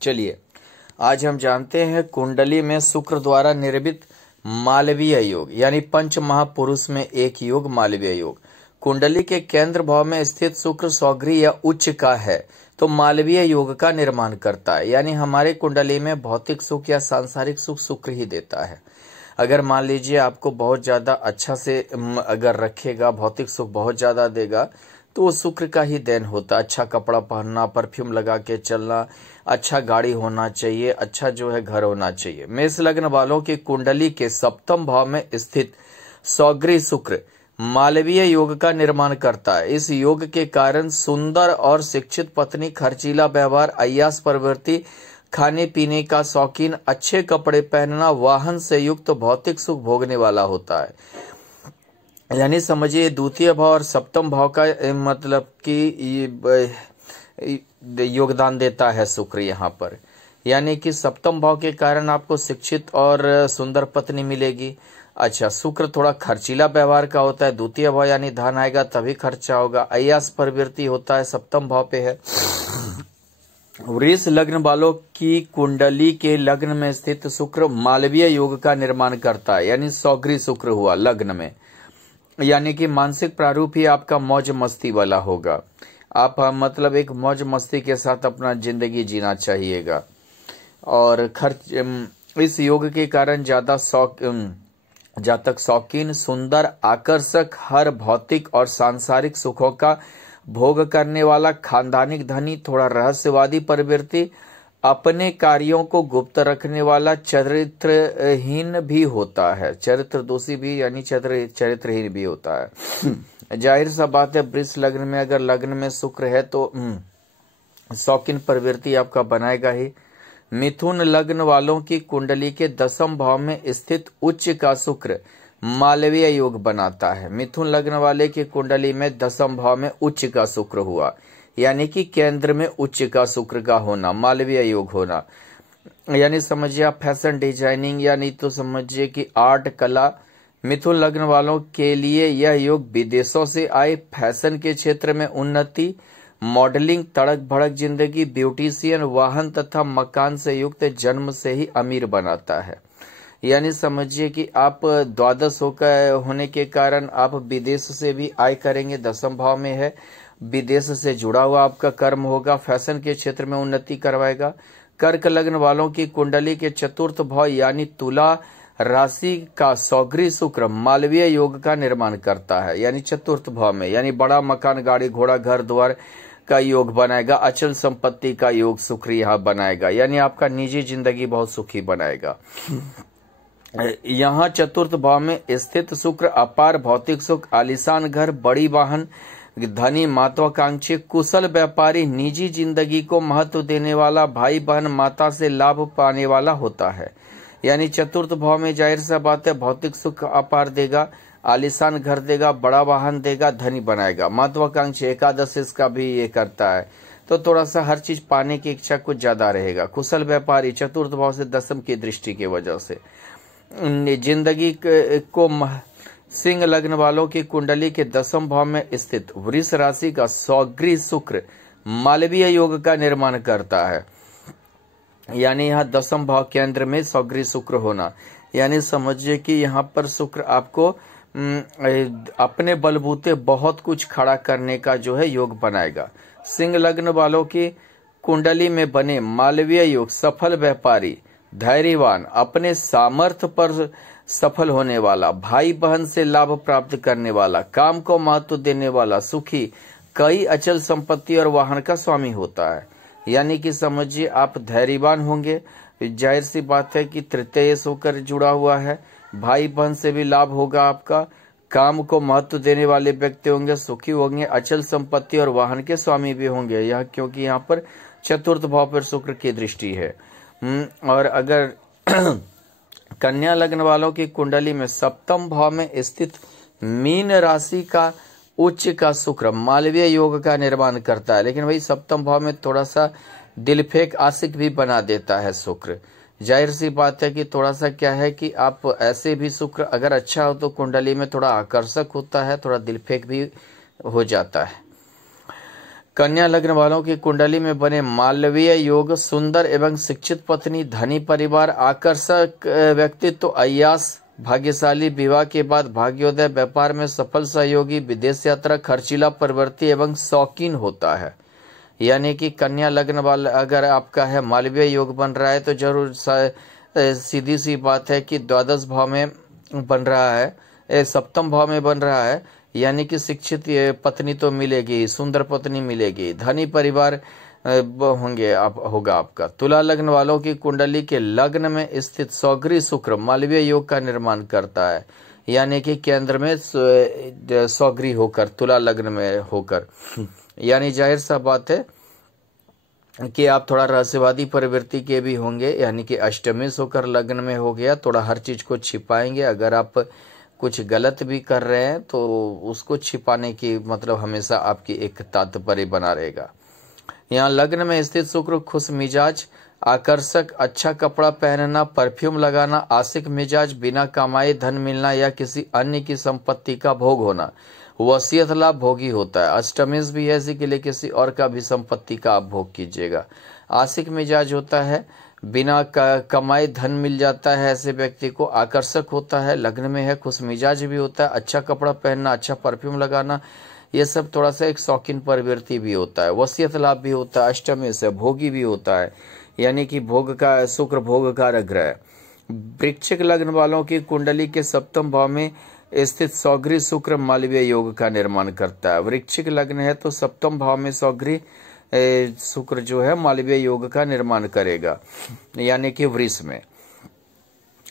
चलिए आज हम जानते हैं कुंडली में शुक्र द्वारा निर्मित मालवीय योग यानी पंच महापुरुष में एक योग मालवीय योग। कुंडली के केंद्र भाव में स्थित शुक्र सौग्री या उच्च का है तो मालवीय योग का निर्माण करता है। यानी हमारे कुंडली में भौतिक सुख या सांसारिक सुख शुक्र ही देता है। अगर मान लीजिए आपको बहुत ज्यादा अच्छा से अगर रखेगा, भौतिक सुख बहुत ज्यादा देगा तो वो शुक्र का ही देन होता है। अच्छा कपड़ा पहनना, परफ्यूम लगा के चलना, अच्छा गाड़ी होना चाहिए, अच्छा जो है घर होना चाहिए। मेष लग्न वालों की कुंडली के सप्तम भाव में स्थित सौग्री शुक्र मालवीय योग का निर्माण करता है। इस योग के कारण सुंदर और शिक्षित पत्नी, खर्चीला व्यवहार, अय्यास प्रवृत्ति, खाने पीने का शौकीन, अच्छे कपड़े पहनना, वाहन से युक्त भौतिक सुख भोगने वाला होता है। यानी समझिए द्वितीय भाव और सप्तम भाव का मतलब कि योगदान देता है शुक्र यहाँ पर। यानी कि सप्तम भाव के कारण आपको शिक्षित और सुंदर पत्नी मिलेगी। अच्छा, शुक्र थोड़ा खर्चीला व्यवहार का होता है। द्वितीय भाव यानी धन आएगा तभी खर्चा होगा। अय्यास प्रवृत्ति होता है, सप्तम भाव पे है। वृष लग्न वालों की कुंडली के लग्न में स्थित शुक्र मालवीय योग का निर्माण करता है। यानी सौग्री शुक्र हुआ लग्न में, यानी कि मानसिक प्रारूप ही आपका मौज मस्ती वाला होगा। आप मतलब एक मौज मस्ती के साथ अपना जिंदगी जीना चाहिएगा। और खर्च इस योग के कारण जातक शौकीन, सुंदर, आकर्षक, हर भौतिक और सांसारिक सुखों का भोग करने वाला, खानदानिक धनी, थोड़ा रहस्यवादी प्रवृत्ति, अपने कार्यों को गुप्त रखने वाला, चरित्रहीन भी होता है। चरित्र दोषी भी यानी चरित्रहीन भी होता है। जाहिर सा बात है वृष लग्न में अगर लग्न में शुक्र है तो शौकीन प्रवृत्ति आपका बनाएगा ही। मिथुन लग्न वालों की कुंडली के दसम भाव में स्थित उच्च का शुक्र मालवीय योग बनाता है। मिथुन लग्न वाले की कुंडली में दसम भाव में उच्च का शुक्र हुआ, यानी कि केंद्र में उच्च का शुक्र का होना, मालवीय योग होना। यानी समझिए आप फैशन डिजाइनिंग या नहीं तो समझिए कि आर्ट, कला। मिथुन लग्न वालों के लिए यह योग विदेशों से आए फैशन के क्षेत्र में उन्नति, मॉडलिंग, तड़क भड़क जिंदगी, ब्यूटिशियन, वाहन तथा मकान से युक्त जन्म से ही अमीर बनाता है। यानी समझिए कि आप द्वादश होने के कारण आप विदेश से भी आय करेंगे, दसम भाव में है, विदेश से जुड़ा हुआ आपका कर्म होगा, फैशन के क्षेत्र में उन्नति करवाएगा। कर्क लग्न वालों की कुंडली के चतुर्थ भाव यानी तुला राशि का सौग्री शुक्र मालवीय योग का निर्माण करता है। यानी चतुर्थ भाव में, यानी बड़ा मकान, गाड़ी घोड़ा, घर द्वार का योग बनाएगा, अचल संपत्ति का योग शुक्र यहाँ बनाएगा। यानी आपका निजी जिंदगी बहुत सुखी बनाएगा। यहाँ चतुर्थ भाव में स्थित शुक्र अपार भौतिक सुख, आलीशान घर, बड़ी वाहन, धनी, महत्वाकांक्षी, कुशल व्यापारी, निजी जिंदगी को महत्व देने वाला, भाई बहन, माता से लाभ पाने वाला होता है। यानी चतुर्थ भाव में जाहिर सा बात है भौतिक सुख अपार देगा, आलीशान घर देगा, बड़ा वाहन देगा, धनी बनाएगा। महत्वाकांक्षी एकादश इसका भी ये करता है, तो थोड़ा सा हर चीज पाने की इच्छा कुछ ज्यादा रहेगा। कुशल व्यापारी चतुर्थ भाव से दसम की दृष्टि की वजह से जिंदगी को सिंह लग्न वालों की कुंडली के दसम भाव में स्थित वृष राशि का सौग्री शुक्र मालवीय योग का निर्माण करता है। यानी यहाँ दसम भाव केंद्र में सौग्री शुक्र होना, यानी समझिए कि यहाँ पर शुक्र आपको अपने बलबूते बहुत कुछ खड़ा करने का जो है योग बनाएगा। सिंह लग्न वालों की कुंडली में बने मालवीय योग सफल व्यापारी, धैर्यवान, अपने सामर्थ्य पर सफल होने वाला, भाई बहन से लाभ प्राप्त करने वाला, काम को महत्व देने वाला, सुखी, कई अचल संपत्ति और वाहन का स्वामी होता है। यानी कि समझिए आप धैर्यवान होंगे, जाहिर सी बात है कि तृतीय होकर जुड़ा हुआ है, भाई बहन से भी लाभ होगा आपका, काम को महत्व देने वाले व्यक्ति होंगे, सुखी होंगे, अचल संपत्ति और वाहन के स्वामी भी होंगे। यह क्योंकि यहाँ पर चतुर्थ भाव पर शुक्र की दृष्टि है। और अगर कन्या लग्न वालों की कुंडली में सप्तम भाव में स्थित मीन राशि का उच्च का शुक्र मालवीय योग का निर्माण करता है। लेकिन वही सप्तम भाव में थोड़ा सा दिलफेक आशिक भी बना देता है शुक्र। जाहिर सी बात है कि थोड़ा सा क्या है कि आप ऐसे भी शुक्र अगर अच्छा हो तो कुंडली में थोड़ा आकर्षक होता है, थोड़ा दिलफेक भी हो जाता है। कन्या लग्न वालों की कुंडली में बने मालवीय योग, सुंदर एवं शिक्षित पत्नी, धनी परिवार, आकर्षक व्यक्तित्व, अय्यास, भाग्यशाली, विवाह के बाद भाग्योदय, व्यापार में सफल सहयोगी, विदेश यात्रा, खर्चीला प्रवृत्ति एवं शौकीन होता है। यानी कि कन्या लग्न वाला अगर आपका है मालवीय योग बन रहा है तो जरूर सीधी सी बात है कि द्वादश भाव में बन रहा है, सप्तम भाव में बन रहा है, यानी कि शिक्षित पत्नी तो मिलेगी, सुंदर पत्नी मिलेगी, धनी परिवार होगा आपका। तुला लग्न वालों की कुंडली के लग्न में स्थित सौगरी शुक्र मालवीय योग का निर्माण करता है, यानी कि केंद्र में सौगरी होकर, तुला लग्न में होकर, यानी जाहिर सा बात है कि आप थोड़ा रहस्यवादी प्रवृत्ति के भी होंगे, यानी कि अष्टमी होकर लग्न में हो गया, थोड़ा हर चीज को छिपाएंगे। अगर आप कुछ गलत भी कर रहे हैं तो उसको छिपाने की मतलब हमेशा आपकी एक तात्पर्य बना रहेगा। यहाँ लग्न में स्थित शुक्र खुश मिजाज, आकर्षक, अच्छा कपड़ा पहनना, परफ्यूम लगाना, आशिक मिजाज, बिना कमाए धन मिलना या किसी अन्य की संपत्ति का भोग होना, वसीयत लाभ भोगी होता है। अष्टमेश भी है, इसी के लिए किसी और का भी संपत्ति का आप भोग कीजिएगा। आशिक मिजाज होता है, बिना कमाए धन मिल जाता है ऐसे व्यक्ति को। आकर्षक होता है, लग्न में है, खुश मिजाज भी होता है, अच्छा कपड़ा पहनना, अच्छा परफ्यूम लगाना, ये सब थोड़ा सा एक शौकीन प्रवृत्ति भी होता है। वसीयत लाभ भी होता है, अष्टमेश से भोगी भी होता है, यानी कि भोग का शुक्र भोग का ग्रह है। वृश्चिक लग्न वालों की कुंडली के सप्तम भाव में स्थित सौगरी शुक्र मालवीय योग का निर्माण करता है। वृश्चिक लग्न है तो सप्तम भाव में सौगरी शुक्र जो है मालवीय योग का निर्माण करेगा, यानी कि वृष में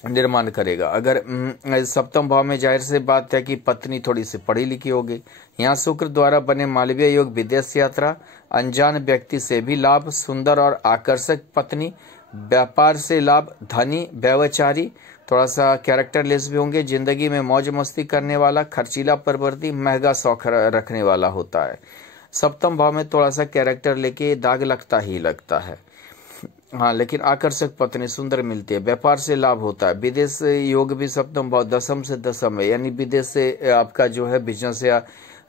निर्माण करेगा। अगर सप्तम भाव में जाहिर से बात है कि पत्नी थोड़ी सी पढ़ी लिखी होगी। यहाँ शुक्र द्वारा बने मालवीय योग विदेश यात्रा, अनजान व्यक्ति से भी लाभ, सुंदर और आकर्षक पत्नी, व्यापार से लाभ, धनी, व्यवचारी, थोड़ा सा कैरेक्टरलेस भी होंगे, जिंदगी में मौज मस्ती करने वाला, खर्चीला प्रवृत्ति, महंगा शौक रखने वाला होता है। सप्तम भाव में थोड़ा सा कैरेक्टर लेके दाग लगता ही लगता है, हाँ, लेकिन आकर्षक पत्नी सुंदर मिलती है। व्यापार से लाभ होता है। विदेश योग भी सप्तम भाव दसम से दसम है, यानी विदेश से आपका जो है बिजनेस या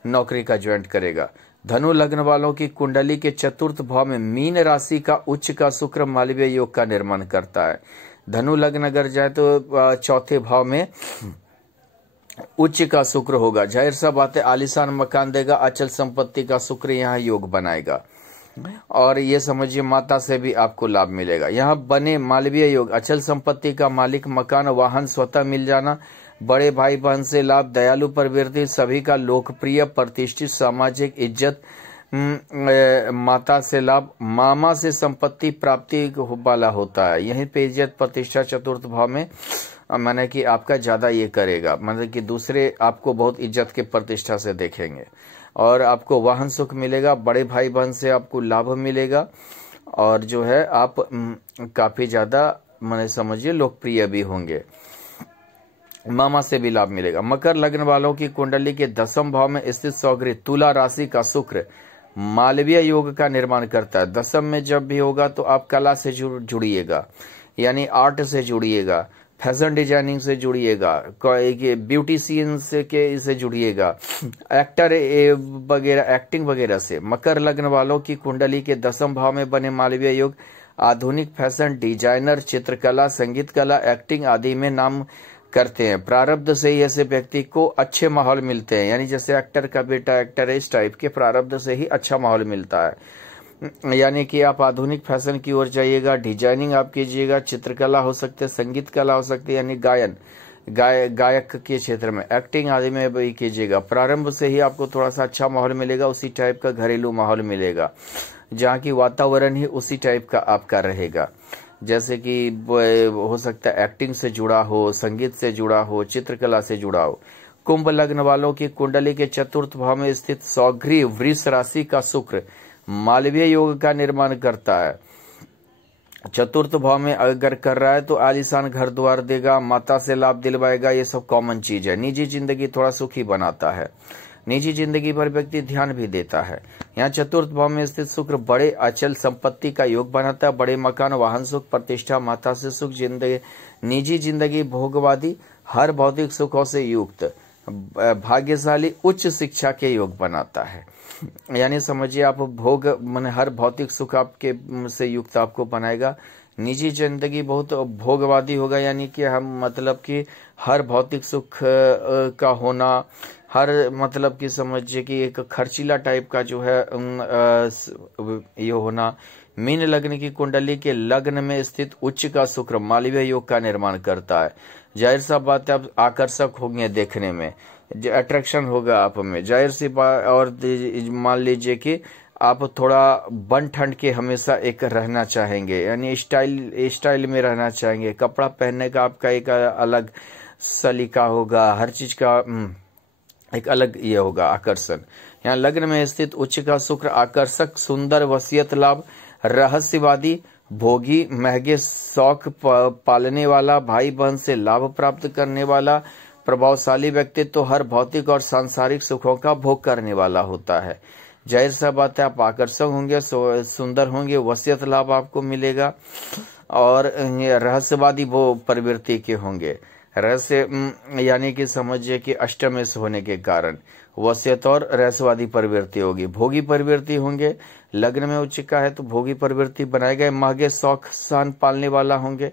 नौकरी का ज्वाइंट करेगा। धनु लग्न वालों की कुंडली के चतुर्थ भाव में मीन राशि का उच्च का शुक्र मालवीय योग का निर्माण करता है। धनु लग्न अगर जाए तो चौथे भाव में उच्च का शुक्र होगा, जाहिर सा बात है आलीशान मकान देगा, अचल संपत्ति का शुक्र यहाँ योग बनाएगा, और ये समझिए माता से भी आपको लाभ मिलेगा। यहाँ बने मालवीय योग अचल संपत्ति का मालिक, मकान, वाहन स्वतः मिल जाना, बड़े भाई बहन से लाभ, दयालु प्रवृत्ति, सभी का लोकप्रिय, प्रतिष्ठित, सामाजिक इज्जत, माता से लाभ, मामा से संपत्ति प्राप्ति वाला होता है। यहीं पे इज्जत प्रतिष्ठा चतुर्थ भाव में माने कि आपका ज्यादा ये करेगा, मतलब कि दूसरे आपको बहुत इज्जत के प्रतिष्ठा से देखेंगे, और आपको वाहन सुख मिलेगा, बड़े भाई बहन से आपको लाभ मिलेगा, और जो है आप काफी ज्यादा माने समझिए लोकप्रिय भी होंगे, मामा से भी लाभ मिलेगा। मकर लग्न वालों की कुंडली के दसम भाव में स्थित सौगरी तुला राशि का शुक्र मालवीय योग का निर्माण करता है। दसम में जब भी होगा तो आप कला से जुड़िएगा, यानी आर्ट से जुड़िएगा, फैशन डिजाइनिंग से जुड़िएगा, ब्यूटिशियन से जुड़िएगा, एक्टर वगैरह, एक्टिंग वगैरह से। मकर लग्न वालों की कुंडली के दसम भाव में बने मालवीय योग आधुनिक फैशन डिजाइनर, चित्रकला, संगीत कला, एक्टिंग आदि में नाम करते हैं। प्रारब्ध से ही ऐसे व्यक्ति को अच्छे माहौल मिलते हैं, यानी जैसे एक्टर का बेटा एक्टर है, इस टाइप के प्रारब्ध से ही अच्छा माहौल मिलता है। यानी कि आप आधुनिक फैशन की ओर जाइएगा, डिजाइनिंग आप कीजिएगा, चित्रकला हो सकती है, संगीत कला हो सकती है, यानी गायक के क्षेत्र में, एक्टिंग आदि में भी कीजिएगा। प्रारंभ से ही आपको थोड़ा सा अच्छा माहौल मिलेगा, उसी टाइप का घरेलू माहौल मिलेगा, जहाँ की वातावरण ही उसी टाइप का आपका रहेगा, जैसे कि हो सकता है एक्टिंग से जुड़ा हो, संगीत से जुड़ा हो, चित्रकला से जुड़ा हो। कुंभ लग्न वालों की कुंडली के चतुर्थ भाव में स्थित सौगरी वृष राशि का शुक्र मालवीय योग का निर्माण करता है। चतुर्थ भाव में अगर कर रहा है तो आलीशान घर द्वार देगा, माता से लाभ दिलवाएगा, ये सब कॉमन चीज है। निजी जिंदगी थोड़ा सुखी बनाता है, निजी जिंदगी पर व्यक्ति ध्यान भी देता है। यहाँ चतुर्थ भाव में स्थित शुक्र बड़े अचल संपत्ति का योग बनाता है, बड़े मकान, वाहन सुख, प्रतिष्ठा, माता से सुख, निजी जिंदगी भोगवादी, हर भौतिक सुखों से युक्त, भाग्यशाली उच्च शिक्षा के योग बनाता है। यानी समझिए आप भोग माने हर भौतिक सुख आपके से युक्त आपको बनाएगा। निजी जिंदगी बहुत भोगवादी होगा, यानी कि हम मतलब कि हर भौतिक सुख का होना, हर मतलब कि समझिए कि एक खर्चीला टाइप का जो है ये होना। मीन लग्न की कुंडली के लग्न में स्थित उच्च का शुक्र मालवीय योग का निर्माण करता है। जाहिर सा बात है आप आकर्षक होंगे देखने में, अट्रैक्शन होगा आप में, जाहिर सी बात। और मान लीजिए कि आप थोड़ा बन ठंड के हमेशा एक रहना चाहेंगे, यानी स्टाइल में रहना चाहेंगे। कपड़ा पहनने का आपका एक अलग सलीका होगा, हर चीज का एक अलग ये होगा आकर्षण। यहाँ लग्न में स्थित उच्च का शुक्र आकर्षक, सुंदर, वसीयत लाभ, रहस्यवादी, भोगी, महंगे शौक पालने वाला, भाई बहन से लाभ प्राप्त करने वाला, प्रभावशाली व्यक्तित्व तो हर भौतिक और सांसारिक सुखों का भोग करने वाला होता है। जाहिर सा बात है आप आकर्षक होंगे, सुंदर होंगे, वसीयत लाभ आपको मिलेगा और रहस्यवादी वो प्रवृत्ति के होंगे। रहस्य यानी कि समझिए कि अष्टमेश होने के कारण वसीयत और रहस्यवादी प्रवृत्ति होगी। भोगी प्रवृत्ति होंगे, लग्न में उच्च का है तो भोगी प्रवृत्ति बनाए गए, महंगे शौक शान पालने वाला होंगे।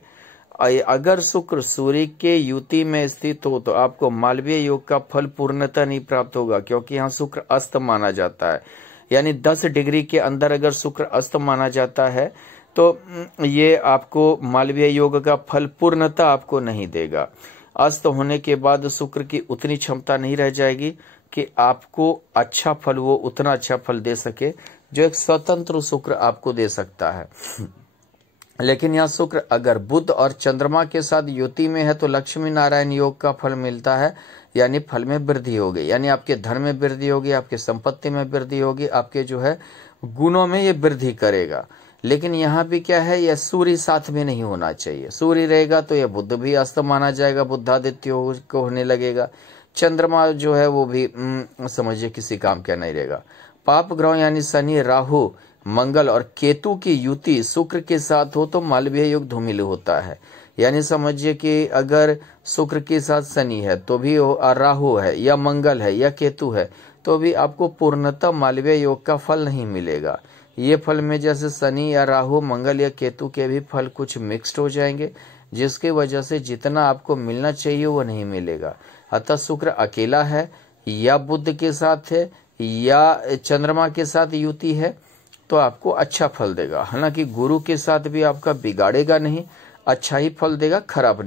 अगर शुक्र सूर्य के युति में स्थित हो तो आपको मालवीय योग का फल पूर्णतः नहीं प्राप्त होगा, क्योंकि यहाँ शुक्र अस्त माना जाता है। यानी 10 डिग्री के अंदर अगर शुक्र अस्त माना जाता है तो ये आपको मालवीय योग का फल पूर्णतः आपको नहीं देगा। अस्त होने के बाद शुक्र की उतनी क्षमता नहीं रह जाएगी कि आपको अच्छा फल, वो उतना अच्छा फल दे सके जो एक स्वतंत्र शुक्र आपको दे सकता है। लेकिन यह शुक्र अगर बुध और चंद्रमा के साथ युति में है तो लक्ष्मी नारायण योग का फल मिलता है, यानी फल में वृद्धि होगी, यानी आपके धन में वृद्धि होगी, आपके संपत्ति में वृद्धि होगी, आपके जो है गुणों में ये वृद्धि करेगा। लेकिन यहाँ भी क्या है, यह सूर्य साथ में नहीं होना चाहिए। सूर्य रहेगा तो यह बुध भी अस्त माना जाएगा, बुद्धादित्य को होने लगेगा। चंद्रमा जो है वो भी समझिए किसी काम का नहीं रहेगा। पाप ग्रह यानी शनि, राहु, मंगल और केतु की युति शुक्र के साथ हो तो मालवीय योग धूमिल होता है। यानी समझिए कि अगर शुक्र के साथ शनि है तो भी राहु है या मंगल है या केतु है तो भी आपको पूर्णतः मालवीय योग का फल नहीं मिलेगा। ये फल में जैसे शनि या राहु, मंगल या केतु के भी फल कुछ मिक्स्ड हो जाएंगे, जिसकी वजह से जितना आपको मिलना चाहिए वो नहीं मिलेगा। अतः शुक्र अकेला है या बुध के साथ है या चंद्रमा के साथ युति है तो आपको अच्छा फल देगा। हालांकि गुरु के साथ भी आपका बिगाड़ेगा नहीं, अच्छा ही फल देगा, खराब नहीं।